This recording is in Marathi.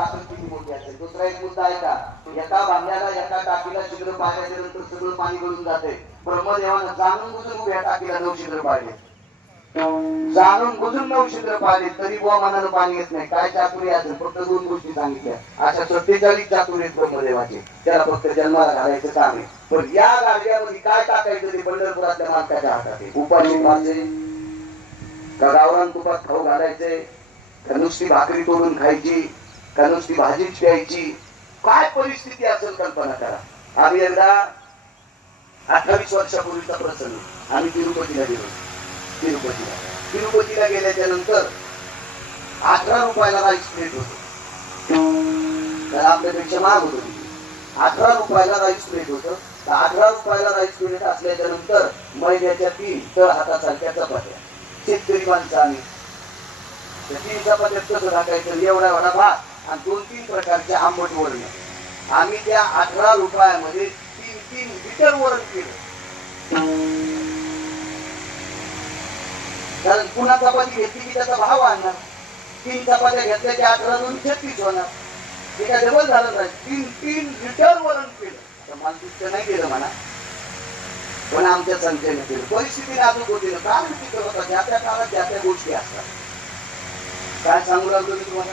टाकी किती मोठी असेल. दुसरा एक मुद्दा आहे का, एका भांड्याला एका टाकीला छिद्र पाडल्याच्या नंतर सगळं पाणी गळून जाते. ब्रह्मदेवानं जाणून बुजून उभ्या टाकीला 9 छिद्र पाडले, जाणून बुजून 9 छिद्र पाडले, तरी बुवा मनानं पाणी येत नाही. काय चातुर्य असेल, फक्त 2 गोष्टी सांगितल्या. अशा 47 चातुर्य ब्रह्मदेवाचे, त्याला फक्त जन्माला घालायचं काम आहे. पण या गाडग्यामध्ये काय टाकायचं ते पंढरपुरातल्या मालकाच्या हातात आहे. उपाशी माणसे का गावरान तुपात खाऊ घालायचे, का नुसती भाकरी तोडून खायची, का नुसती भाजीच प्यायची, काय परिस्थिती असेल कल्पना करा. आम्ही एकदा 28 वर्षापूर्वीचा प्रसंग, आम्ही तिरुपतीला गेलो. तिरुपतीला गेल्याच्या नंतर 18 रुपयाला राईस प्लेट होत, तर आपल्यापेक्षा महाग होत. 18 रुपयाला राईस प्लेट होतं. 18 रुपयाला राईस प्लेट असल्याच्या नंतर मैद्याच्या 3 तळ हातासारख्या चपात्या. शेतकरी माणसं आम्ही, 3 चपात्यात कसं टाकायचं, एवढा एवढा भात आणि 2-3 प्रकारचे आंबट वरण. आम्ही त्या 18 रुपयामध्ये 3 लिटर वरण केलं. कारण पुन्हा चपाती घेतली की त्याचा भाव वाढणार. 3 चपात्या घेतल्या की 18 2 36 होणार. ते काय डबल झालं नाही. 3 लिटर वरण केलं. तर माणूस नाही केलं म्हणा, पण आमच्या संख्येने केलं. परिस्थिती नाजूक होती ना, कारण तिथं होता. ज्या त्या काळात ज्या त्या गोष्टी असतात. काय सांगू लागलो मी तुम्हाला.